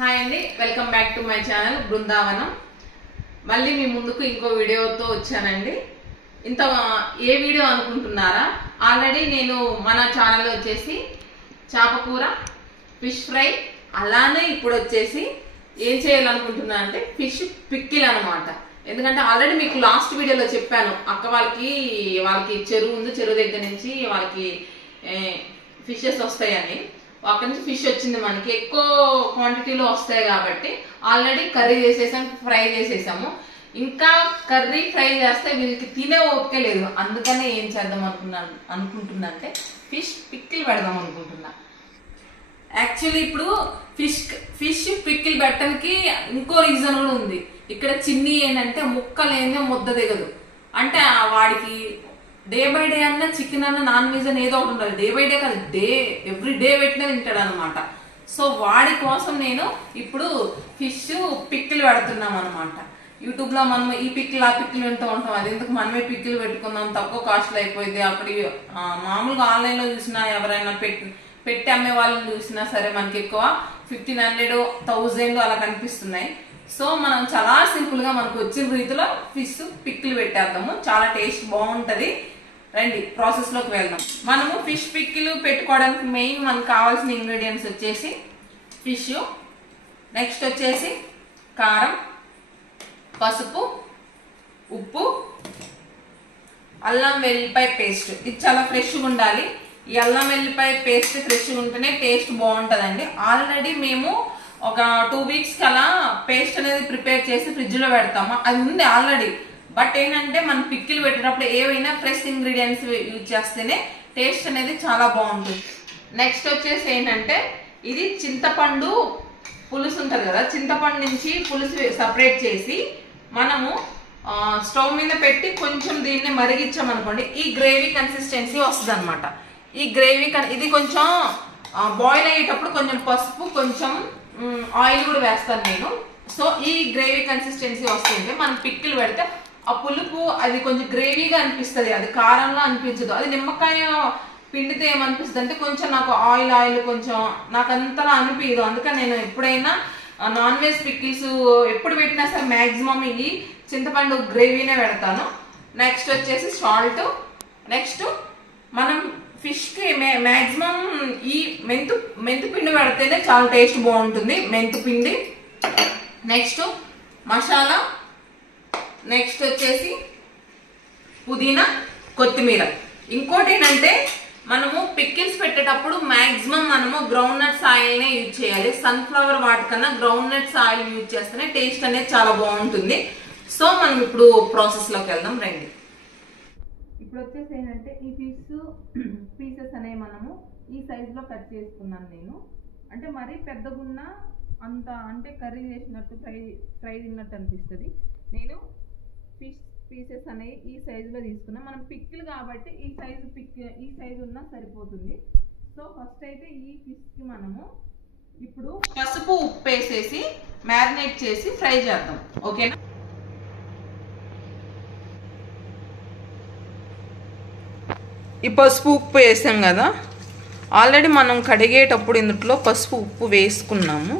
Hi అండి, welcome back to my channel Brindavanam. మళ్ళీ మీ ముందుకు ఇంకో వీడియోతో వచ్చానండి. ఏ వీడియో అనుకుంటున్నారా? ఆల్రెడీ నేను మన ఛానల్లో వచ్చేసి చేపకూర, ఫిష్ ఫ్రై, అలానే ఇప్పుడు వచ్చేసి ఏం చేయాలనుకుంటున్నా అంటే ఫిష్ పిక్కిల్ అనమాట. ఎందుకంటే ఆల్రెడీ మీకు లాస్ట్ వీడియోలో చెప్పాను, అక్క వాళ్ళకి చెరువు ఉంది, చెరువు దగ్గర నుంచి వాళ్ళకి ఫిషెస్ వస్తాయని. అక్కడి నుంచి ఫిష్ వచ్చింది, మనకి ఎక్కువ క్వాంటిటీలో వస్తాయి కాబట్టి ఆల్రెడీ కర్రీ చేసేసాం, ఫ్రై చేసేసాము. ఇంకా కర్రీ ఫ్రై చేస్తే వీళ్ళకి తినే ఓపిక లేదు. అందుకనే ఏం చేద్దాం అనుకుంటున్నా అంటే ఫిష్ పిక్కిల్ పెడదాం అనుకుంటున్నా. యాక్చువల్లీ ఇప్పుడు ఫిష్ పిక్కిల్ పెట్టడానికి ఇంకో రీజన్ కూడా ఉంది. ఇక్కడ చిన్ని ఏంటంటే ముక్కలేనే ముద్ద దిగదు. అంటే వాడికి డే బై డే అన్న చికెన్ అన్న నాన్ వెజ్ అని ఏదో ఒకటి ఉండాలి. డే బై డే కాదు, ఎవ్రీ డే పెట్టినా తింటాడు అనమాట. సో వాడి కోసం నేను ఇప్పుడు ఫిష్ పిక్కిల్ పెడుతున్నాం అనమాట. యూట్యూబ్ లో మనం ఈ పిక్కిల్ ఆ పిక్కిల్ వింటూ ఉంటాం. అది ఎందుకు మనమే పిక్కిల్ పెట్టుకుందాం, తక్కువ కాస్ట్ లో అయిపోయింది. అప్పుడు మామూలుగా ఆన్లైన్ లో చూసినా, ఎవరైనా పెట్టి అమ్మే వాళ్ళని చూసినా సరే మనకి ఎక్కువ 1500, 1000 అలా కనిపిస్తున్నాయి. సో మనం చాలా సింపుల్ గా మనకు వచ్చిన రీతిలో ఫిష్ పిక్కిల్ పెట్టేద్దాము. చాలా టేస్ట్ బాగుంటది. రండి ప్రాసెస్ లోకి వెళ్దాం. మనము ఫిష్ పిక్కిల్ పెట్టుకోవడానికి మెయిన్ మనకు కావాల్సిన ఇంగ్రీడియంట్స్ వచ్చేసి ఫిష్, నెక్స్ట్ వచ్చేసి కారం, పసుపు, ఉప్పు, అల్లం వెల్లిపాయ పేస్ట్. ఇది చాలా ఫ్రెష్గా ఉండాలి. ఈ అల్లం వెల్లిపాయ పేస్ట్ ఫ్రెష్గా ఉంటేనే టేస్ట్ బాగుంటదండి. ఆల్రెడీ మేము ఒక 2 weeks కి అలా పేస్ట్ అనేది ప్రిపేర్ చేసి ఫ్రిడ్జ్ లో పెడతాము. అది ఉంది ఆల్రెడీ. బట్ ఏంటంటే మనం పిక్కిల్ పెట్టేటప్పుడు ఏవైనా ఫ్రెష్ ఇంగ్రీడియంట్స్ యూజ్ చేస్తేనే టేస్ట్ అనేది చాలా బాగుంటుంది. నెక్స్ట్ వచ్చేసి ఏంటంటే ఇది చింతపండు పులుసు ఉంటది కదా, చింతపండు నుంచి పులుసు సపరేట్ చేసి మనము స్టవ్ మీద పెట్టి కొంచెం దీన్ని మరిగించామనుకోండి, ఈ గ్రేవీ కన్సిస్టెన్సీ వస్తుంది అనమాట. ఈ గ్రేవీ ఇది కొంచెం బాయిల్ అయ్యేటప్పుడు కొంచెం పసుపు, కొంచెం ఆయిల్ కూడా వేస్తాను నేను. సో ఈ గ్రేవీ కన్సిస్టెన్సీ వస్తుంది. మనం పిక్కిల్ పెడితే ఆ పులుపు అది కొంచెం గ్రేవీగా అనిపిస్తుంది, అది కారంలో అనిపించదు. అది నిమ్మకాయ పిండితే ఏమనిపిస్తుంది అంటే కొంచెం నాకు ఆయిల్ కొంచెం నాకు అంతలా అనిపించదు. అందుకని నేను ఎప్పుడైనా నాన్ వెజ్ పిక్కిల్స్ ఎప్పుడు పెట్టినా సరే మాక్సిమం ఈ చింతపండు గ్రేవీనే పెడతాను. నెక్స్ట్ వచ్చేసి సాల్ట్. నెక్స్ట్ మనం ఫిష్ కి మాక్సిమం ఈ మెంతు పిండి పెడితేనే చాలా టేస్ట్ బాగుంటుంది, మెంతు పిండి. నెక్స్ట్ మసాలా, నెక్స్ట్ వచ్చేసి పుదీనా, కొత్తిమీర. ఇంకోటి ఏంటంటే మనము పిక్కిల్స్ పెట్టేటప్పుడు మాక్సిమం మనము గ్రౌండ్ నట్స్ ఆయిల్ నే యూజ్ చేయాలి. సన్ఫ్లవర్ వాటికన్నా గ్రౌండ్ నట్స్ ఆయిల్ యూజ్ చేస్తేనే టేస్ట్ అనేది చాలా బాగుంటుంది. సో మనం ఇప్పుడు ప్రాసెస్ లోకి వెళ్దాం రండి. ఇప్పుడు వచ్చేసి ఏంటంటే ఈ పీసెస్ అనేవి మనము ఈ సైజ్ లో కట్ చేసుకున్నాను నేను. అంటే మరీ పెద్దగున్నా అంత అంటే కర్రీ చేసినట్టు ఫ్రై తిన్నట్టు అనిపిస్తుంది. నేను ఫిష్ పీసెస్ అనేవి ఈ సైజులో తీసుకున్నాం. మనం పిక్కిల్ కాబట్టి ఈ సైజు ఉన్నా సరిపోతుంది. సో ఫస్ట్ అయితే ఈ ఫిష్కి మనము ఇప్పుడు పసుపు, ఉప్పు వేసేసి మ్యారినేట్ చేసి ఫ్రై చేద్దాం. ఓకేనా? ఈ పసుపు ఉప్పు వేసాం కదా, ఆల్రెడీ మనం కడిగేటప్పుడు ఇందులో పసుపు ఉప్పు వేసుకున్నాము.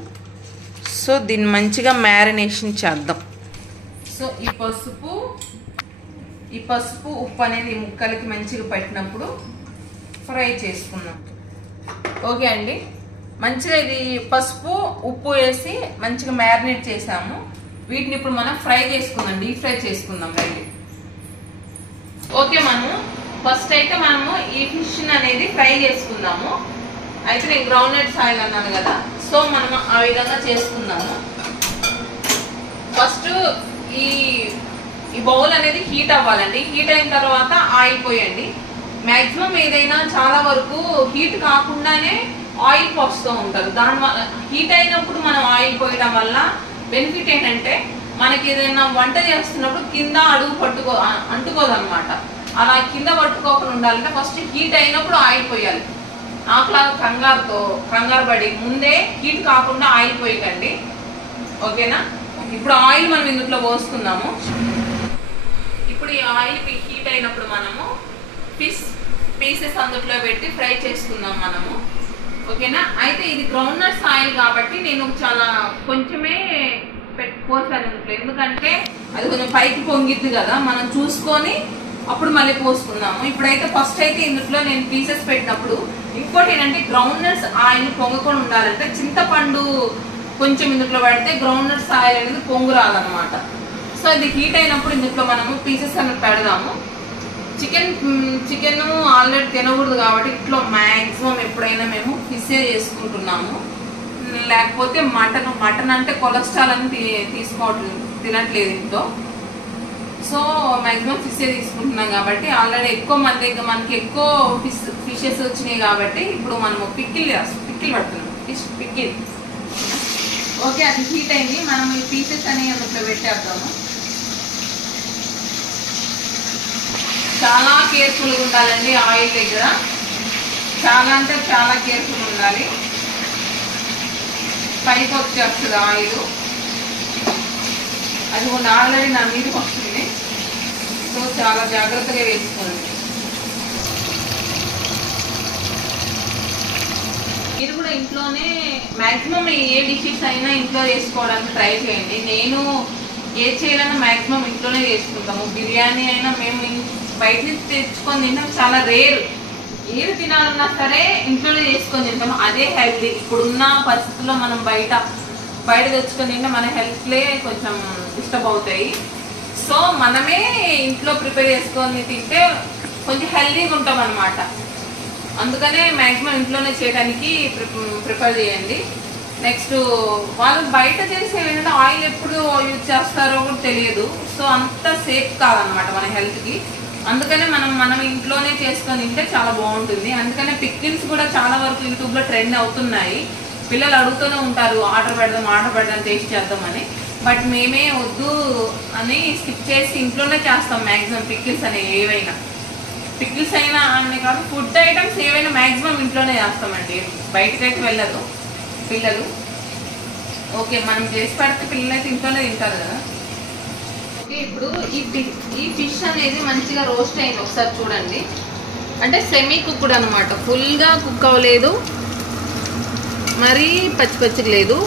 సో దీన్ని మంచిగా మ్యారినేషన్ చేద్దాం. సో ఈ పసుపు ఉప్పు అనేది ముక్కలకి మంచిగా పట్టినప్పుడు ఫ్రై చేసుకుందాం. ఓకే అండి, మంచిగా ఇది పసుపు ఉప్పు వేసి మంచిగా మ్యారినేట్ చేసాము. వీటిని ఇప్పుడు మనం ఫ్రై చేసుకుందాం, డీప్ ఫ్రై చేసుకుందాం రండి. ఓకే, ఫస్ట్ అయితే మనము ఈ ఫిష్ అనేది ఫ్రై చేసుకుందాము. అయితే నేను గ్రౌండ్ నట్స్ ఆయిల్ అన్నాను కదా, సో మనం ఆ విధంగా చేసుకుందాము. ఫస్ట్ ఈ బౌల్ అనేది హీట్ అవ్వాలండి. హీట్ అయిన తర్వాత ఆయిల్ పోయండి. మాక్సిమం ఏదైనా చాలా వరకు హీట్ కాకుండానే ఆయిల్ పోస్తూ ఉంటారు. దానివల్ల హీట్ అయినప్పుడు మనం ఆయిల్ పోయడం వల్ల బెనిఫిట్ ఏంటంటే మనకి ఏదైనా వంట చేస్తున్నప్పుడు కింద అడుగు అంటుకోదన్నమాట. అలా కింద పట్టుకోకుండా ఉండాలంటే ఫస్ట్ హీట్ అయినప్పుడు ఆయిల్ పోయాలి. నాకులాగా కంగారు పడి ముందే హీట్ కాకుండా ఆయిల్ పోయకండి. ఓకేనా? ఇప్పుడు ఆయిల్ మనం ఇందులో పోసుకుందాము. ఇప్పుడు ఈ ఆయిల్ హీట్ అయినప్పుడు మనము ఫిష్ పీసెస్ అందులో పెట్టి ఫ్రై చేసుకుందాం. మనము ఓకేనా. అయితే ఇది గ్రౌండ్ నట్స్ ఆయిల్ కాబట్టి నేను చాలా కొంచెమే పోసాను ఇంట్లో, ఎందుకంటే అది కొంచెం పైకి పొంగిద్ది కదా, మనం చూసుకొని అప్పుడు మళ్ళీ పోసుకుందాము. ఇప్పుడైతే ఫస్ట్ అయితే ఇందులో నేను పీసెస్ పెట్టినప్పుడు ఇంకోటి ఏంటంటే గ్రౌండ్ నట్స్ ఆయిల్ పొంగకుండా ఉండాలంటే చింతపండు కొంచెం ఇందులో పెడితే గ్రౌండ్ నట్స్ ఆయిల్ అనేది పొంగు రాదనమాట. సో ఇది హీట్ అయినప్పుడు ఇందులో మనము పీసెస్ అనేది పెడదాము. చికెన్ ఆల్రెడీ తినకూడదు కాబట్టి ఇట్లా మ్యాక్సిమం ఎప్పుడైనా మేము ఫిషే చేసుకుంటున్నాము. లేకపోతే మటన్ అంటే కొలెస్ట్రాల్ అని తినట్లేదు ఇంట్లో. సో మ్యాక్సిమం ఫిషే తీసుకుంటున్నాం కాబట్టి ఆల్రెడీ ఎక్కువ మన దగ్గర మనకి ఎక్కువ ఫిషెస్ వచ్చినాయి కాబట్టి ఇప్పుడు మనము పిక్కిల్ పడుతున్నాం, ఫిష్ పిక్కిల్. ఓకే, అది హీట్ అయింది. మనం ఈ పీసెస్ అనేవి అందులో పెట్టేద్దాము. చాలా కేర్ఫుల్గా ఉండాలండి ఆయిల్ దగ్గర, చాలా అంటే చాలా కేర్ఫుల్ ఉండాలి. పైకి వచ్చేస్తుంది ఆయిల్, అది కూడా ఆల్రెడీ నా మీదకి వస్తుంది. సో చాలా జాగ్రత్తగా వేసుకోండి. మీరు కూడా ఇంట్లోనే మ్యాక్సిమం ఏ డిషెస్ అయినా ఇంట్లో చేసుకోవడానికి ట్రై చేయండి. నేను ఏ చేయాలన్నా మ్యాక్సిమం ఇంట్లోనే చేసుకుంటాము. బిర్యానీ అయినా మేము బయట నుంచి తెచ్చుకొని తింటాం, చాలా రేర్. ఏది తినాలన్నా సరే ఇంట్లోనే చేసుకొని తింటాము, అదే హెల్తీ. ఇప్పుడున్న పరిస్థితుల్లో మనం బయట తెచ్చుకొని తింటే మన హెల్త్లే కొంచెం డిస్టర్బ్ అవుతాయి. సో మనమే ఇంట్లో ప్రిపేర్ చేసుకొని తింటే కొంచెం హెల్తీగా ఉంటాం అన్నమాట. అందుకనే మ్యాక్సిమం ఇంట్లోనే చేయడానికి ప్రిపేర్ చేయండి. నెక్స్ట్ వాళ్ళు బయట చేసే ఏంటంటే ఆయిల్ ఎప్పుడు యూజ్ చేస్తారో కూడా తెలియదు. సో అంత సేఫ్ కాదనమాట మన హెల్త్కి. అందుకనే మనం ఇంట్లోనే చేసుకొని తింటే చాలా బాగుంటుంది. అందుకనే పిక్కిల్స్ కూడా చాలా వరకు యూట్యూబ్లో ట్రెండ్ అవుతున్నాయి. పిల్లలు అడుగుతూనే ఉంటారు ఆర్డర్ పెడదాం టేస్ట్ చేద్దామని. బట్ మేమే వద్దు అని స్కిప్ చేసి ఇంట్లోనే చేస్తాం మ్యాక్సిమం పిక్కిల్స్ అనేవి. ఏవైనా పిక్కిల్స్ అయినా అనే కాదు, ఫుడ్ ఐటమ్స్ ఏవైనా మ్యాక్సిమం ఇంట్లోనే చేస్తామండి, బయటకైతే వెళ్ళదు పిల్లలు. ఓకే, మనం చేసి పెడితే పిల్లలు అయితే ఇంట్లోనే తింటారు కదా. ఓకే, ఇప్పుడు ఈ ఫిష్ అనేది మంచిగా రోస్ట్ అయింది, ఒకసారి చూడండి. అంటే సెమీ కుక్డ్ అనమాట, ఫుల్గా కుక్ అవ్వలేదు, మరీ పచ్చి లేదు.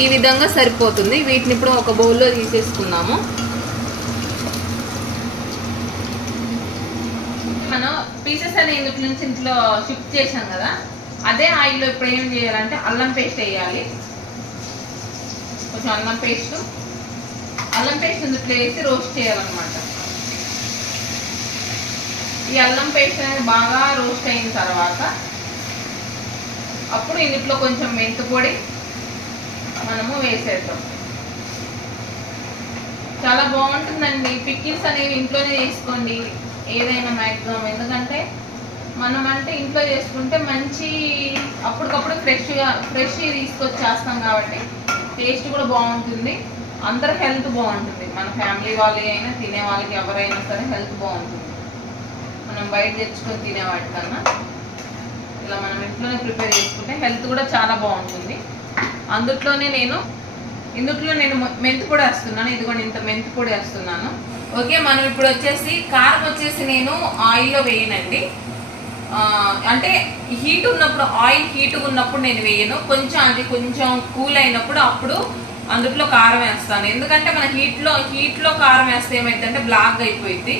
ఈ విధంగా సరిపోతుంది. వీటిని ఇప్పుడు ఒక బౌల్లో తీసేసుకుందాము. మనం పీసెస్ అనే ఇంట్లో షిఫ్ట్ చేసాం కదా, అదే ఆయిల్లో ఇప్పుడు ఏం చేయాలంటే అల్లం పేస్ట్ వేయాలి. కొంచెం అల్లం పేస్ట్ ఇందులో వేసి రోస్ట్ చేయాలన్నమాట. ఈ అల్లం పేస్ట్ అనేది బాగా రోస్ట్ అయిన తర్వాత అప్పుడు ఇందులో కొంచెం మెంతు పొడి మనము వేసేద్దాం. చాలా బాగుంటుందండి పిక్కిల్స్ అనేవి ఇంట్లోనే చేసుకోండి ఏదైనా మ్యాక్సిమం. ఎందుకంటే మనం అంటే ఇంట్లో చేసుకుంటే మంచి అప్పటికప్పుడు ఫ్రెష్ తీసుకొచ్చేస్తాం కాబట్టి టేస్ట్ కూడా బాగుంటుంది, అందరి హెల్త్ బాగుంటుంది. మన ఫ్యామిలీ వాళ్ళు అయినా తినే వాళ్ళకి ఎవరైనా సరే హెల్త్ బాగుంటుంది. మనం బయట తెచ్చుకొని తినే వాటికన్నా ఇలా మనం ఇంట్లోనే ప్రిపేర్ చేసుకుంటే హెల్త్ కూడా చాలా బాగుంటుంది. ఇందులో నేను మెంతి పొడి వేస్తున్నాను. ఇదిగోండి ఇంత మెంతి పొడి వేస్తున్నాను. ఓకే, మనం ఇప్పుడు వచ్చేసి కారం వచ్చేసి నేను ఆయిల్లో వేయనండి. అంటే హీట్ ఉన్నప్పుడు, ఆయిల్ హీట్గా ఉన్నప్పుడు నేను వేయను. కొంచెం కూల్ అయినప్పుడు అప్పుడు అందులో కారం వేస్తాను. ఎందుకంటే మన హీట్లో కారం వేస్తే ఏమైందంటే బ్లాక్ అయిపోయింది.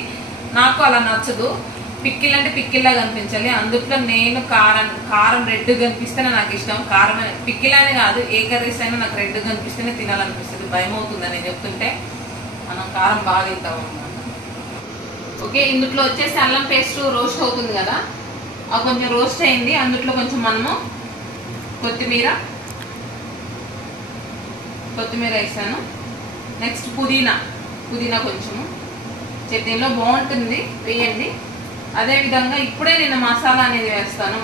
నాకు అలా నచ్చదు. పిక్కిల్ అంటే పిక్కిల్లా కనిపించాలి. అందుట్లో నేను కారం రెడ్ కనిపిస్తేనే నాకు ఇష్టం. కారం పిక్కిల్ అని కాదు, ఏ కర్రీస్ అయినా నాకు రెడ్ కనిపిస్తేనే తినాలనిపిస్తుంది. భయం అవుతుంది అని చెప్తుంటే మనం కారం బాగా తింటాం అన్నమాట. ఓకే, ఇందులో వచ్చేసి అల్లం పేస్ట్ రోస్ట్ అవుతుంది కదా, అది కొంచెం రోస్ట్ అయింది. అందులో కొంచెం మనము కొత్తిమీర వేసాను. నెక్స్ట్ పుదీనా కొంచెము చట్నీలో బాగుంటుంది, వేయండి. అదేవిధంగా ఇప్పుడే నేను మసాలా అనేది వేస్తాను.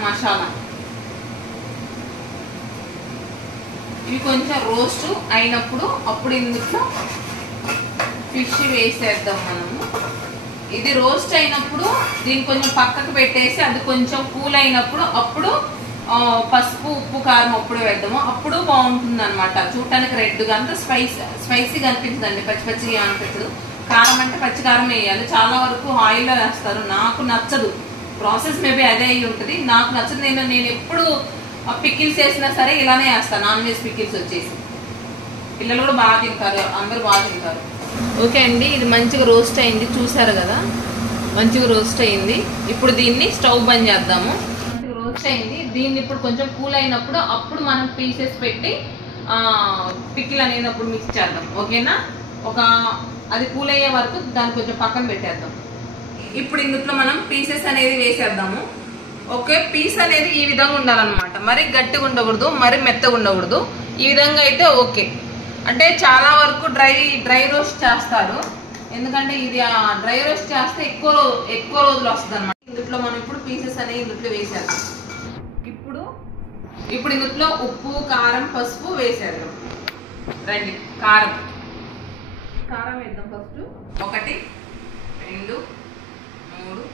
ఇవి కొంచెం రోస్ట్ అయినప్పుడు అప్పుడు ఇందులో ఫిష్ వేసేద్దాం మనము. ఇది రోస్ట్ అయినప్పుడు దీన్ని కొంచెం పక్కకు పెట్టేసి అది కొంచెం కూల్ అయినప్పుడు అప్పుడు పసుపు ఉప్పు కారం అప్పుడు వేద్దాము. అప్పుడు బాగుంటుంది అనమాట. చూడటానికి రెడ్గా అంతా స్పైసీగా అనిపించదండి, పచ్చిగా అనిపించదు. కారం అంటే పచ్చి కారం వేయాలి. చాలా వరకు ఆయిల్లో వేస్తారు, నాకు నచ్చదు. ప్రాసెస్ మేబీ అదే అయి ఉంటుంది, నాకు నచ్చదు. నేను ఎప్పుడు పికిల్స్ వేసినా సరే ఇలానే వేస్తాను, నాన్ వెజ్ పికిల్స్ వచ్చేసి. పిల్లలు కూడా బాగా తింటారు, అందరూ బాగా తింటారు. ఓకే అండి, ఇది మంచిగా రోస్ట్ అయింది, చూసారు కదా, మంచిగా రోస్ట్ అయింది. ఇప్పుడు దీన్ని స్టవ్ బంద్ చేద్దాము. మంచిగా రోస్ట్ అయింది. దీన్ని ఇప్పుడు కొంచెం కూల్ అయినప్పుడు అప్పుడు మనం పీసెస్ పెట్టి పికిల్ అనేది అప్పుడు మిక్స్ చేద్దాం. ఓకేనా, అది కూల్ అయ్యే వరకు దాన్ని కొంచెం పక్కన పెట్టేద్దాం. ఇప్పుడు ఇందులో మనం పీసెస్ అనేది వేసేద్దాము. ఓకే, పీస్ అనేది ఈ విధంగా ఉండాలన్నమాట, మరి గట్టిగా ఉండకూడదు, మరి మెత్తగా ఉండకూడదు. ఈ విధంగా అయితే ఓకే. అంటే చాలా వరకు డ్రై రోస్ట్ చేస్తారు, ఎందుకంటే ఇది డ్రై రోస్ట్ చేస్తే ఎక్కువ రోజులు వస్తుంది అనమాట. ఇందులో మనం ఇప్పుడు పీసెస్ అనేవి ఇందులో వేసేద్దాం. ఇప్పుడు ఇందులో ఉప్పు, కారం, పసుపు వేసేద్దాం. రండి, కారం వేద్దాం ఫస్ట్. 1 2 3,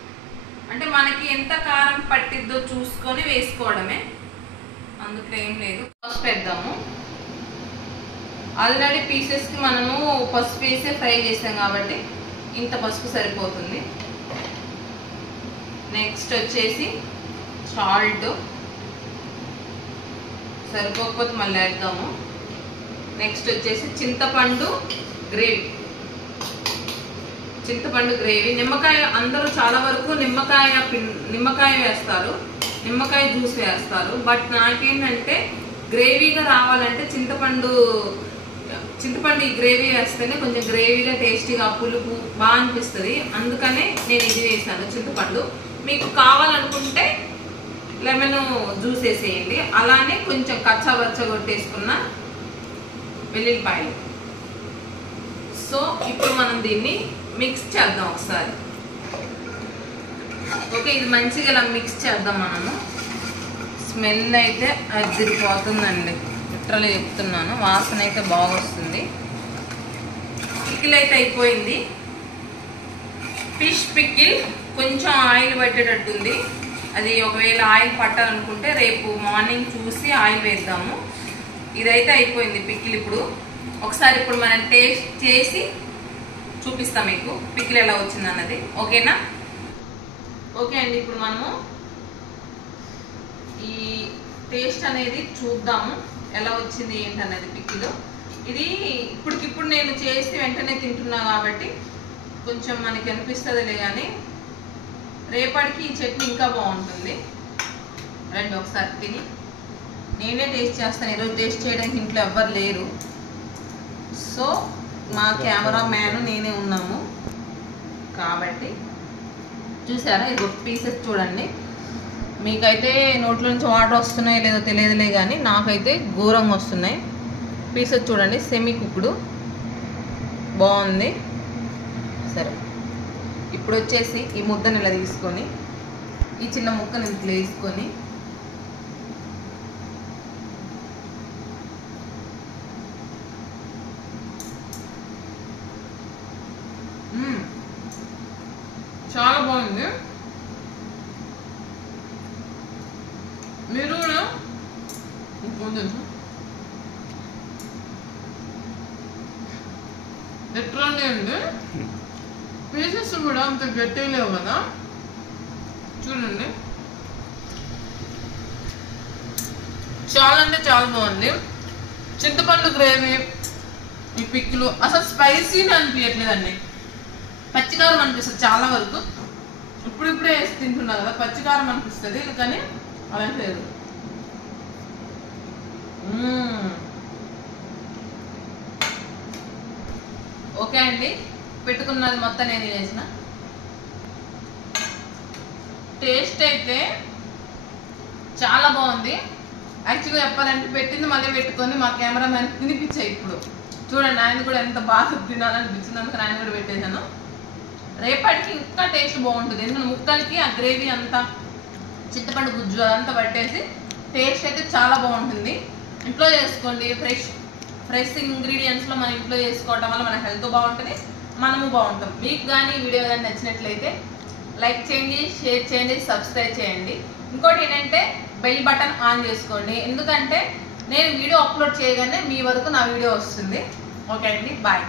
అంటే మనకి ఎంత కారం పట్టిద్దో చూసుకొని వేసుకోవడమే, అందులో ఏం లేదు. పసుపు వేద్దాము. ఆల్రెడీ పీసెస్కి మనము పసుపు వేసే ఫ్రై చేసాం కాబట్టి ఇంత పసుపు సరిపోతుంది. నెక్స్ట్ వచ్చేసి సాల్ట్, సరిపోకపోతే మళ్ళీ వేద్దాము. నెక్స్ట్ వచ్చేసి చింతపండు గ్రేవీ, నిమ్మకాయ. అందరూ చాలా వరకు నిమ్మకాయ వేస్తారు, నిమ్మకాయ జ్యూస్ వేస్తారు. బట్ నాకేంటంటే గ్రేవీగా రావాలంటే చింతపండు ఈ గ్రేవీ వేస్తేనే కొంచెం గ్రేవీగా టేస్టీగా పులుపు బాగా అనిపిస్తుంది. అందుకనే నేను ఇది వేసాను, చింతపండు. మీకు కావాలనుకుంటే లెమన్ జ్యూస్ వేసేయండి. అలానే కొంచెం కచ్చాబచ్చ కొట్టేసుకున్న వెల్లుల్లిపాయలు. సో ఇప్పుడు మనం దీన్ని మిక్స్ చేద్దాం ఒకసారి. ఓకే, ఇది మంచిగా ఇలా మిక్స్ చేద్దాం మనము. స్మెల్ అయితే అదిరిపోతుందండి, లిటరల్లీ చెప్తున్నాను, వాసన అయితే బాగా వస్తుంది. పికిల్ అయితే అయిపోయింది. ఫిష్ పికిల్ కొంచెం ఆయిల్ పట్టేటట్టుంది. అది ఒకవేళ ఆయిల్ పట్టాలనుకుంటే రేపు మార్నింగ్ చూసి ఆయిల్ వేద్దాము. ఇదైతే అయిపోయింది పికిల్. ఇప్పుడు మనం టేస్ట్ చేసి చూపిస్తాం మీకు పికిల్ ఎలా వచ్చింది అన్నది. ఓకేనా? ఓకే అండి, ఇప్పుడు మనము ఈ టేస్ట్ అనేది చూద్దాము ఎలా వచ్చింది ఏంటన్నది పికిల్. ఇది ఇప్పటికిప్పుడు నేను చేసి వెంటనే తింటున్నా కాబట్టి కొంచెం మనకి అనిపిస్తుందిలే, కానీ రేపటికి ఈ చట్నీ ఇంకా బాగుంటుంది. రండి ఒకసారి తిని, నేనే టేస్ట్ చేస్తాను. ఈరోజు టేస్ట్ చేయడానికి ఇంట్లో ఎవ్వరు లేరు, సో మా కెమెరా మ్యాన్ నేనే ఉన్నాము కాబట్టి. చూసారా, ఇది పీసెస్ చూడండి. మీకైతే నోట్లో నుంచి వాటర్ వస్తున్నాయో లేదో తెలియదులే, కానీ నాకైతే ఘోరంగా వస్తున్నాయి. పీసెస్ చూడండి, సెమీ కుక్డ్, బాగుంది. సరే, ఇప్పుడు వచ్చేసి ఈ ముద్దను ఇలా తీసుకొని, ఈ చిన్న ముక్కను ఇట్లా వేసుకొని చాలా బాగుంది. మీరు కూడా ఎట్లా అండి, పీసెస్ కూడా అంత గట్టిగా లేవు కదా, చూడండి. చాలా అంటే చాలా బాగుంది. చింతపండు గ్రేవీ, ఈ పిక్కులు అసలు స్పైసీని అనిపించట్లేదండి, పచ్చికారం అనిపిస్తుంది చాలా వరకు. ఇప్పుడిప్పుడే వేసి తింటున్నా కదా, పచ్చికారం అనిపిస్తుంది, కానీ అలా లేదు. ఓకే అండి, పెట్టుకున్నది మొత్తం నేను చేసిన. టేస్ట్ అయితే చాలా బాగుంది. యాక్చువల్గా చెప్పాలంటే పెట్టింది మళ్ళీ పెట్టుకొని మా కెమెరా మ్యాన్ తినిపించాయి. ఇప్పుడు చూడండి, ఆయన కూడా ఎంత బాగా తినాలనిపించింది, అందుకని ఆయన కూడా పెట్టేశాను. రేపటికి ఇంకా టేస్ట్ బాగుంటుంది, ఎందుకంటే ముక్కలకి ఆ గ్రేవీ అంతా చింతపండు గుజ్జు అదంతా పట్టేసి టేస్ట్ అయితే చాలా బాగుంటుంది. ఇంట్లో చేసుకోండి, ఫ్రెష్ ఇంగ్రీడియంట్స్లో మనం ఇంట్లో చేసుకోవడం వల్ల మన హెల్త్ బాగుంటుంది, మనము బాగుంటాం. మీకు కానీ ఈ వీడియో కానీ నచ్చినట్లయితే లైక్ చేయండి, షేర్ చేయండి, సబ్స్క్రైబ్ చేయండి. ఇంకోటి ఏంటంటే బెల్ బటన్ ఆన్ చేసుకోండి, ఎందుకంటే నేను వీడియో అప్లోడ్ చేయగానే మీ వరకు నా వీడియో వస్తుంది. ఓకే అండి, బాయ్.